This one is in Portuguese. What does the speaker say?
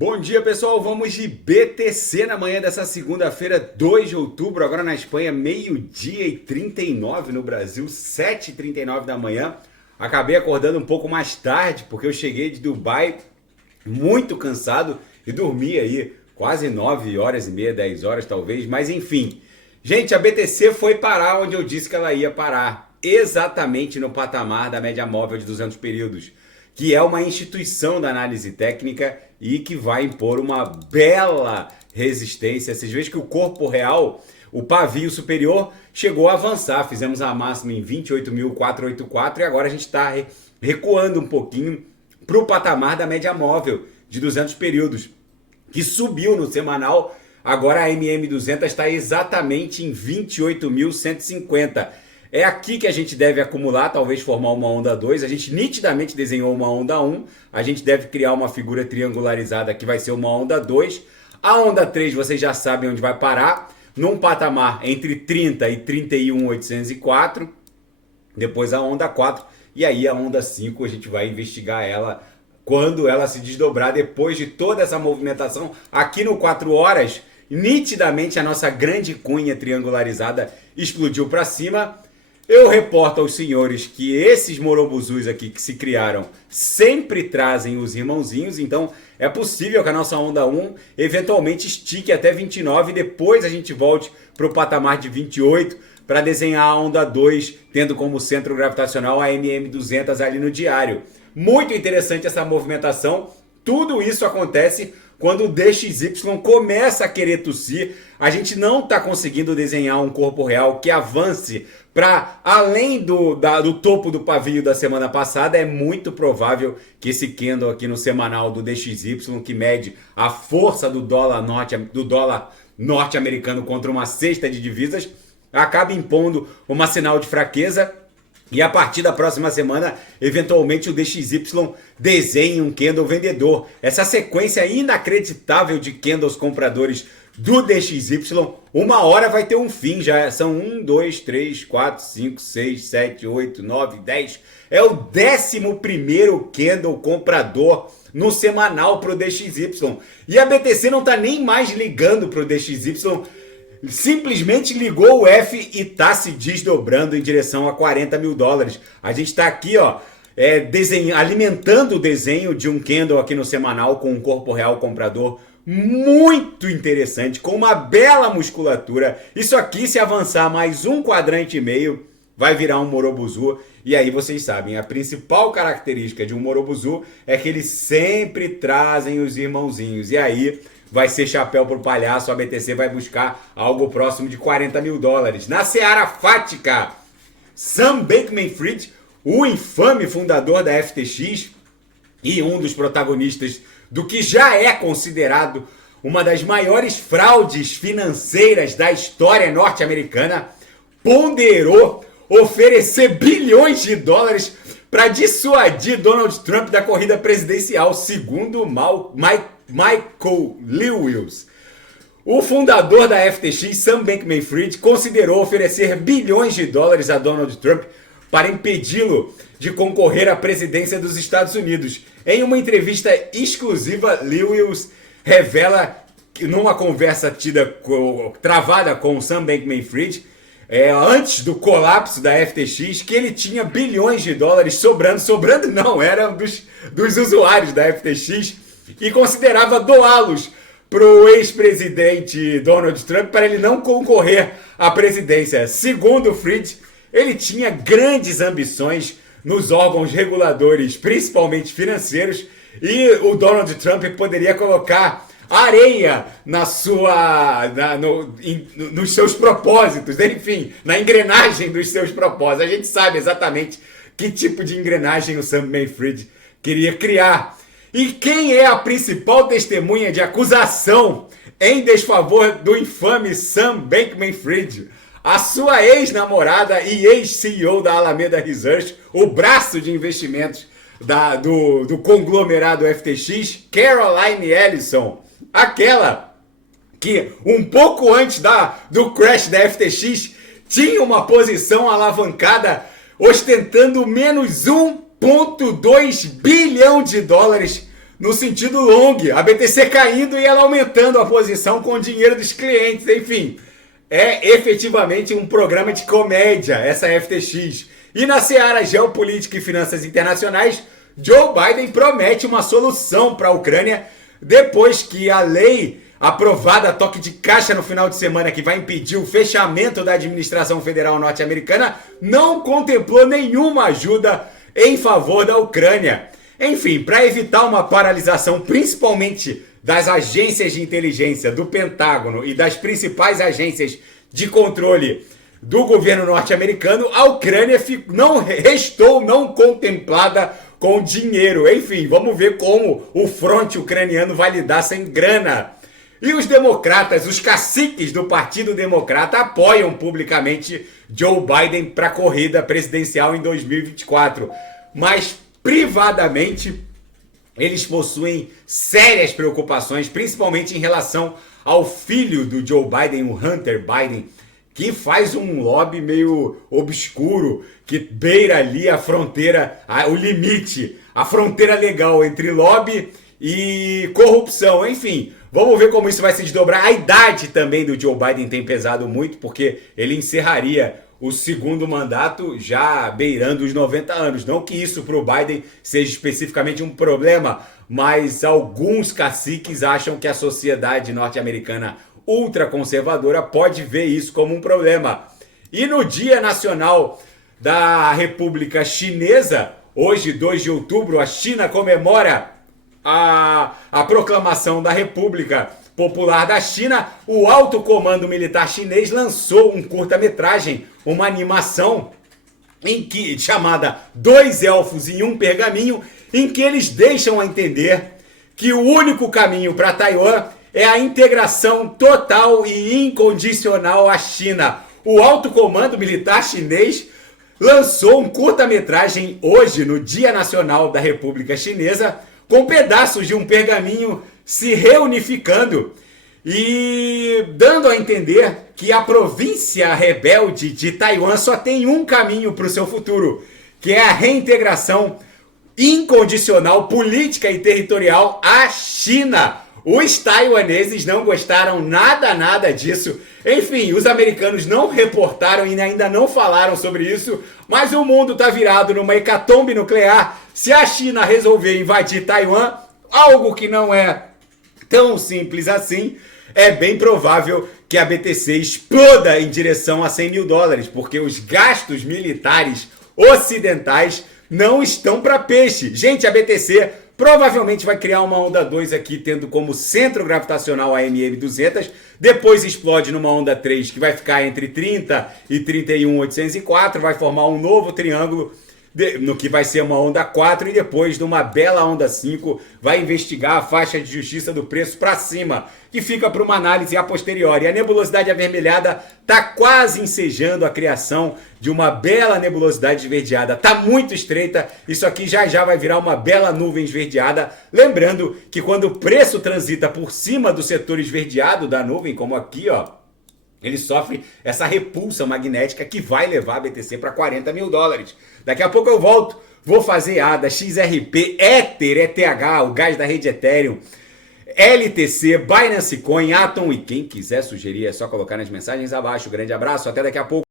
Bom dia, pessoal. Vamos de BTC na manhã dessa segunda-feira, 2 de outubro. Agora na Espanha, meio-dia e 39, no Brasil, 7h39 da manhã. Acabei acordando um pouco mais tarde, porque eu cheguei de Dubai muito cansado e dormi aí quase 9 horas e meia, 10 horas talvez. Mas enfim, gente, a BTC foi parar onde eu disse que ela ia parar. Exatamente no patamar da média móvel de 200 períodos, que é uma instituição da análise técnica e que vai impor uma bela resistência. Vocês veem que o corpo real, o pavio superior, chegou a avançar. Fizemos a máxima em 28.484 e agora a gente está recuando um pouquinho para o patamar da média móvel de 200 períodos, que subiu no semanal. Agora a MM200 está exatamente em 28.150. É aqui que a gente deve acumular, talvez formar uma onda 2. A gente nitidamente desenhou uma onda 1. A gente deve criar uma figura triangularizada que vai ser uma onda 2. A onda 3 vocês já sabem onde vai parar. Num patamar entre 30 e 31.804. Depois a onda 4. E aí a onda 5 a gente vai investigar ela quando ela se desdobrar. Depois de toda essa movimentação aqui no 4 horas, nitidamente a nossa grande cunha triangularizada explodiu para cima. Eu reporto aos senhores que esses morobuzus aqui que se criaram sempre trazem os irmãozinhos, então é possível que a nossa onda 1 eventualmente estique até 29 e depois a gente volte para o patamar de 28 para desenhar a onda 2, tendo como centro gravitacional a MM200 ali no diário. Muito interessante essa movimentação. Tudo isso acontece quando o DXY começa a querer tossir. A gente não está conseguindo desenhar um corpo real que avance para além do topo do pavio da semana passada. É muito provável que esse candle aqui no semanal do DXY, que mede a força do dólar norte-americano contra uma cesta de divisas, acabe impondo uma sinal de fraqueza. E a partir da próxima semana, eventualmente o DXY desenhe um candle vendedor. Essa sequência inacreditável de candles compradores do DXY, uma hora vai ter um fim. Já são 1, 2, 3, 4, 5, 6, 7, 8, 9, 10. É o 11º candle comprador no semanal para o DXY. E a BTC não está nem mais ligando para o DXY. Simplesmente ligou o F e está se desdobrando em direção a 40 mil dólares. A gente está aqui, ó, alimentando o desenho de um candle aqui no semanal com um corpo real comprador muito interessante, com uma bela musculatura. Isso aqui, se avançar mais um quadrante e meio, vai virar um morobuzu. E aí vocês sabem, a principal característica de um morobuzu é que eles sempre trazem os irmãozinhos. E aí vai ser chapéu pro palhaço, a BTC vai buscar algo próximo de 40 mil dólares. Na seara fática, Sam Bankman-Fried, o infame fundador da FTX e um dos protagonistas do que já é considerado uma das maiores fraudes financeiras da história norte-americana, ponderou oferecer bilhões de dólares para dissuadir Donald Trump da corrida presidencial, segundo Michael Lewis. O fundador da FTX, Sam Bankman-Fried, considerou oferecer bilhões de dólares a Donald Trump para impedi-lo de concorrer à presidência dos Estados Unidos. Em uma entrevista exclusiva, Lewis revela que numa conversa travada com Sam Bankman-Fried, antes do colapso da FTX, que ele tinha bilhões de dólares sobrando não, eram dos usuários da FTX, e considerava doá-los para o ex-presidente Donald Trump para ele não concorrer à presidência. Segundo Fried, ele tinha grandes ambições nos órgãos reguladores, principalmente financeiros, e o Donald Trump poderia colocar areia nos seus propósitos, enfim, na engrenagem dos seus propósitos. A gente sabe exatamente que tipo de engrenagem o Sam Bankman-Fried queria criar. E quem é a principal testemunha de acusação em desfavor do infame Sam Bankman-Fried? A sua ex-namorada e ex-CEO da Alameda Research, o braço de investimentos do conglomerado FTX, Caroline Ellison. Aquela que, um pouco antes do crash da FTX, tinha uma posição alavancada ostentando menos 1,2 bilhão de dólares no sentido long, a BTC caindo e ela aumentando a posição com o dinheiro dos clientes, enfim. É efetivamente um programa de comédia, essa FTX. E na seara geopolítica e finanças internacionais, Joe Biden promete uma solução para a Ucrânia depois que a lei aprovada a toque de caixa no final de semana, que vai impedir o fechamento da administração federal norte-americana, não contemplou nenhuma ajuda em favor da Ucrânia. Enfim, para evitar uma paralisação, principalmente das agências de inteligência do Pentágono e das principais agências de controle do governo norte-americano, a Ucrânia restou não contemplada com dinheiro. Enfim, vamos ver como o fronte ucraniano vai lidar sem grana. E os democratas, os caciques do Partido Democrata, apoiam publicamente Joe Biden para a corrida presidencial em 2024. Mas, privadamente, eles possuem sérias preocupações, principalmente em relação ao filho do Joe Biden, o Hunter Biden, que faz um lobby meio obscuro, que beira ali a fronteira, o limite, a fronteira legal entre lobby e corrupção. Enfim, vamos ver como isso vai se desdobrar. A idade também do Joe Biden tem pesado muito, porque ele encerraria o segundo mandato já beirando os 90 anos. Não que isso para o Biden seja especificamente um problema, mas alguns caciques acham que a sociedade norte-americana ultraconservadora pode ver isso como um problema. E no Dia Nacional da República Chinesa, hoje, 2 de outubro, a China comemora a proclamação da República Popular da China. O Alto Comando Militar Chinês lançou um curta-metragem, uma animação chamada Dois Elfos em um Pergaminho, em que eles deixam a entender que o único caminho para Taiwan é a integração total e incondicional à China. O Alto Comando Militar Chinês lançou um curta-metragem hoje, no Dia Nacional da República Chinesa, com pedaços de um pergaminho se reunificando e dando a entender que a província rebelde de Taiwan só tem um caminho para o seu futuro, que é a reintegração incondicional, política e territorial à China. Os taiwaneses não gostaram nada disso. Enfim, os americanos não reportaram e ainda não falaram sobre isso, mas o mundo está virado numa hecatombe nuclear. Se a China resolver invadir Taiwan, algo que não é tão simples assim, é bem provável que a BTC exploda em direção a 100 mil dólares, porque os gastos militares ocidentais não estão para peixe. Gente, a BTC provavelmente vai criar uma onda 2 aqui, tendo como centro gravitacional a MM200, depois explode numa onda 3 que vai ficar entre 30 e 31.804, vai formar um novo triângulo, no que vai ser uma onda 4, e depois, numa bela onda 5, vai investigar a faixa de justiça do preço para cima, que fica para uma análise a posteriori. A nebulosidade avermelhada está quase ensejando a criação de uma bela nebulosidade esverdeada. Está muito estreita, isso aqui já vai virar uma bela nuvem esverdeada. Lembrando que quando o preço transita por cima do setor esverdeado da nuvem, como aqui, ó, ele sofre essa repulsa magnética que vai levar a BTC para 40 mil dólares. Daqui a pouco eu volto, vou fazer ADA, XRP, Ether, ETH, o gás da rede Ethereum, LTC, Binance Coin, Atom, e quem quiser sugerir é só colocar nas mensagens abaixo. Grande abraço, até daqui a pouco.